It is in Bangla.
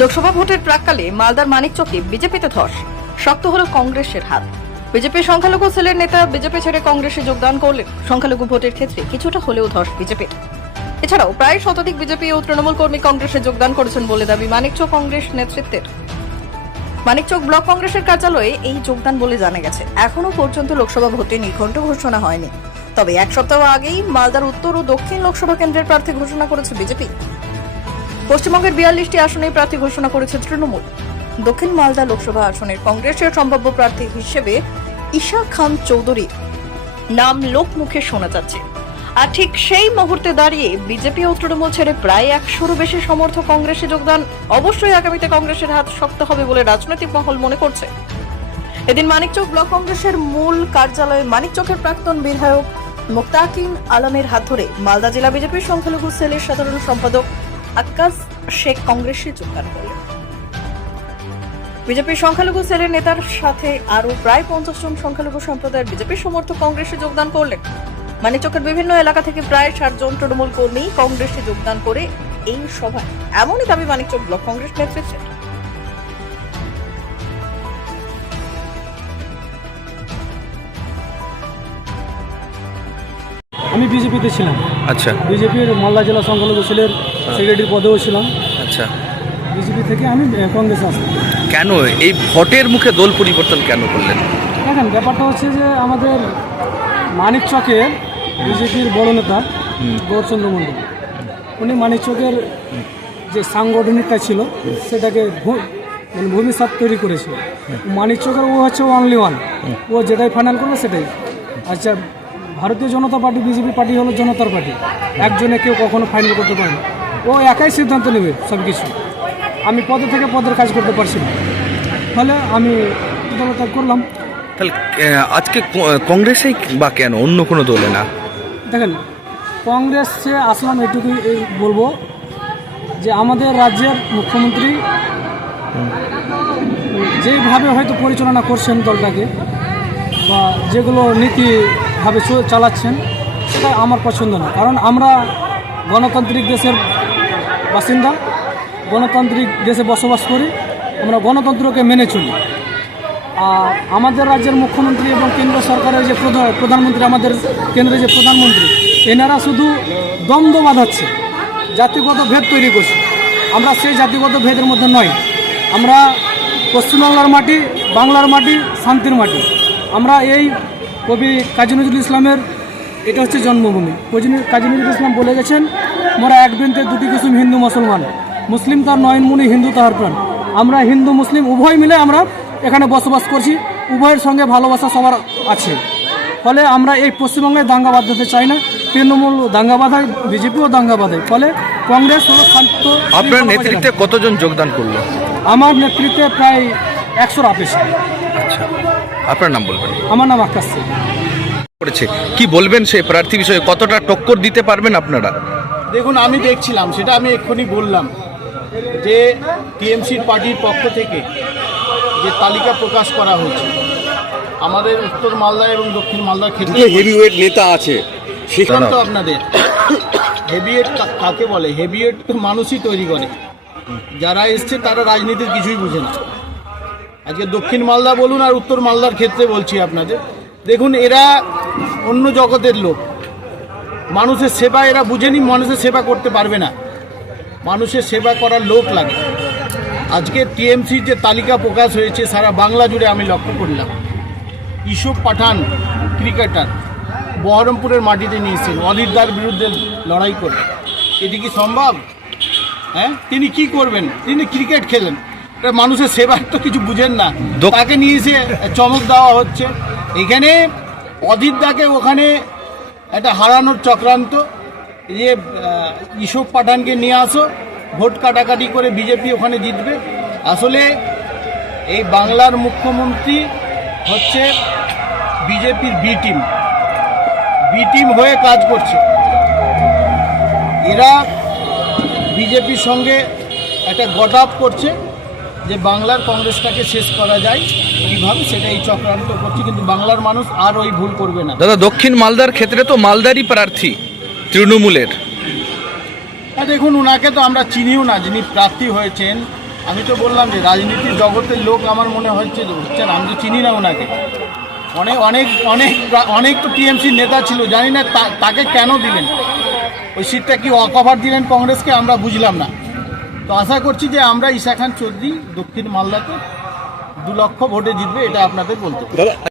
লোকসভা ভোটের প্রাককালে মালদার মানিকচকে বিজেপিতে ধস। শক্ত হলো কংগ্রেসের হাত। বিজেপির সংখ্যালঘু সেলের নেতা বিজেপি ছেড়ে কংগ্রেসে যোগদান করলেন। সংখ্যালঘু ভোটের ক্ষেত্রে কিছুটা হলেও ধস বিজেপির এছাড়াও প্রায় শতাধিক বিজেপি ও তৃণমূল কর্মী কংগ্রেসে যোগদান করেছেন বলে দাবি মানিকচক কংগ্রেস নেতৃত্বের। মানিকচক ব্লক কংগ্রেসের কার্যালয়ে এই যোগদান বলে জানা গেছে। এখনও পর্যন্ত লোকসভা ভোটে নির্ঘণ্ট ঘোষণা হয়নি। তবে এক সপ্তাহ আগেই মালদার উত্তর ও দক্ষিণ লোকসভা কেন্দ্রের প্রার্থী ঘোষণা করেছে বিজেপি। পশ্চিমবঙ্গের বিয়াল্লিশটি আসনে প্রার্থী ঘোষণা করেছে তৃণমূল। দক্ষিণ মালদা লোকসভা আসনের কংগ্রেসের সম্ভাব্য প্রার্থী হিসেবে ঈশা খান চৌধুরী নাম লোকমুখে শোনা যাচ্ছে। আর ঠিক সেই মুহূর্তে দাঁড়িয়ে বিজেপি ও তৃণমূল ছেড়ে প্রায় একশোরও বেশি সমর্থক কংগ্রেসে যোগদান অবশ্যই আগামীতে কংগ্রেসের হাত শক্ত হবে বলে রাজনৈতিক মহল মনে করছে। এদিন মানিকচক ব্লক কংগ্রেসের মূল কার্যালয়ে মানিকচকের প্রাক্তন বিধায়ক মুক্তাকিম আলমের হাত ধরে মালদা জেলা বিজেপির সংখ্যালঘু সেলের সাধারণ সম্পাদক আক্কাস শেখ কংগ্রেসে যোগদান করলেন বিজেপির সংখ্যালঘু সেলের নেতার সাথে আরও প্রায় পঞ্চাশ জন সংখ্যালঘু সম্প্রদায়ের বিজেপির সমর্থক কংগ্রেসে যোগদান করলেন। মানিচকের বিভিন্ন এলাকা থেকে প্রায় ষাট জন তৃণমূল কর্মী কংগ্রেসে যোগদান করে এই সভায়। এমনই দাবি মানিকচক ব্লক কংগ্রেস নেতৃত্বের। আমি বিজেপিতে ছিলাম। আচ্ছা। বিজেপির মালদা জেলা সংখ্যালঘু সেলের সেক্রেটারি পদেও ছিলাম। আচ্ছা। বিজেপি থেকে আমি কংগ্রেসে আসতাম কেন? এই ভোটের মুখে দল পরিবর্তন কেন করলেন? দেখেন ব্যাপারটা হচ্ছে যে আমাদের মানিক চকের বিজেপির বড় নেতা গৌরচন্দ্র মণ্ডল। উনি মানিক চকের যে সাংগঠনিকটা ছিল সেটাকে মানে ভূমিসাত তৈরি করেছিল। মানিক চকের ও হচ্ছে অনলি ওয়ান ও যেটাই ফাইনাল করবে সেটাই। আচ্ছা ভারতীয় জনতা পার্টি বিজেপি পার্টি হলো জনতার পার্টি। একজনে কেউ কখনো ফাইনাল করতে পারে না। ও একাই সিদ্ধান্ত নেবে সব কিছু আমি পদে থেকে পদের কাজ করতে পারছি না। ফলে আমি দলত্যাগ করলাম। তাহলে আজকে কংগ্রেসেই বা কেন? অন্য কোনো দলে না? দেখেন কংগ্রেসে আসলাম এটুকুই এই বলব যে আমাদের রাজ্যের মুখ্যমন্ত্রী যেভাবে হয়তো পরিচালনা করছেন দলটাকে বা যেগুলো নীতিভাবে চ- চালাচ্ছেন, সেটা আমার পছন্দ না। কারণ আমরা গণতান্ত্রিক দেশের বাসিন্দা, গণতান্ত্রিক দেশে বসবাস করি, আমরা গণতন্ত্রকে মেনে চলি। আর আমাদের রাজ্যের মুখ্যমন্ত্রী এবং কেন্দ্র সরকারের যে প্রধান প্রধানমন্ত্রী, আমাদের কেন্দ্রের যে প্রধানমন্ত্রী, এনারা শুধু দ্বন্দ্ব বাঁধাচ্ছে, জাতিগত ভেদ তৈরি করছে। আমরা সেই জাতিগত ভেদের মধ্যে নয়, আমরা পশ্চিমবাংলার মাটি, বাংলার মাটি, শান্তির মাটি। আমরা এই কবি কাজী নজরুল ইসলামের এটা হচ্ছে জন্মভূমি। কাজী নজরুল ইসলাম বলে গেছেন মোরা এক বৃন্তে দুটি কুসুম হিন্দু মুসলমান। মুসলিম তার নয়ন মুনি হিন্দু তাহার প্রাণ। আমরা হিন্দু মুসলিম উভয় মিলে আমরা এখানে বসবাস করছি। উভয়ের সঙ্গে ভালোবাসা সবার আছে। ফলে আমরা এই পশ্চিমবঙ্গে দাঙ্গা বাঁধাতে চাই না। তৃণমূল দাঙ্গা বাঁধায় বিজেপিও দাঙ্গা বাঁধায় ফলে কংগ্রেস হলো শান্ত আপনার নেতৃত্বে কতজন যোগদান করল? আমার নেতৃত্বে প্রায় একশোর আপিসে। আচ্ছা আপনার নাম বলবেন? আমার নাম আকাশ সিং। করেছে। কি বলবেন সেই প্রার্থী বিষয়ে? কতটা টক্কর দিতে পারবেন আপনারা? দেখুন আমি দেখছিলাম সেটা আমি এক্ষুনি বললাম যে টিএমসির পার্টির পক্ষ থেকে যে তালিকা প্রকাশ করা হয়েছে আমাদের উত্তর মালদা এবং দক্ষিণ মালদার ক্ষেত্রে হেভিওয়েট নেতা আছে সেখান তো আপনাদের হেভিয়েট কাকে বলে? হেভিয়েট তো মানুষই তৈরি করে। যারা এসছে তারা রাজনীতির কিছুই বুঝে না। আজকে দক্ষিণ মালদা বলুন আর উত্তর মালদার ক্ষেত্রে বলছি আপনাদের। দেখুন, এরা অন্য জগতের লোক। মানুষের সেবা এরা বুঝেনি, মানুষের সেবা করতে পারবে না। মানুষের সেবা করার লোক লাগে। আজকে টিএমসির যে তালিকা প্রকাশ হয়েছে, সারা বাংলা জুড়ে আমি লক্ষ্য করলাম। ইসুফ পাঠান, ক্রিকেটার, বহরমপুরের মাটিতে নিয়েছেন অলিদার বিরুদ্ধে লড়াই করে এটি কি সম্ভব? হ্যাঁ? তিনি কি করবেন? তিনি ক্রিকেট খেলেন। মানুষের সেবার তো কিছু বুঝেন না। তাকে নিয়ে এসে চমক দেওয়া হচ্ছে। এখানে অদিতদাকে ওখানে একটা হারানোর চক্রান্ত। যে ইসব পাঠানকে নিয়ে আসো ভোট কাটাকাটি করে বিজেপি ওখানে জিতবে। আসলে এই বাংলার মুখ্যমন্ত্রী হচ্ছে বিজেপির বি টিম। বি টিম হয়ে কাজ করছে। এরা বিজেপির সঙ্গে একটা গট আপ করছে। যে বাংলার কংগ্রেসটাকে শেষ করা যায় কীভাবে সেটা এই চক্রান্ত করছে কিন্তু বাংলার মানুষ আর ওই ভুল করবে না। দাদা দক্ষিণ মালদার ক্ষেত্রে তো মালদারই প্রার্থী তৃণমূলের। দেখুন ওনাকে তো আমরা চিনিও না যিনি প্রার্থী হয়েছেন। আমি তো বললাম যে রাজনীতির জগতের লোক আমার মনে হচ্ছে হচ্ছেন আমি তো চিনি না ওনাকে অনেক অনেক অনেক অনেক তো টিএমসির নেতা ছিল জানি না তাকে কেন দিলেন? ওই সিটটা কি অকভার দিলেন কংগ্রেসকে? আমরা বুঝলাম না। তো আশা করছি যে আমরা ঈশা খান চৌধুরী দক্ষিণ মালদাতে দু লক্ষ ভোটে জিতবে, এটা আপনাদের বলতে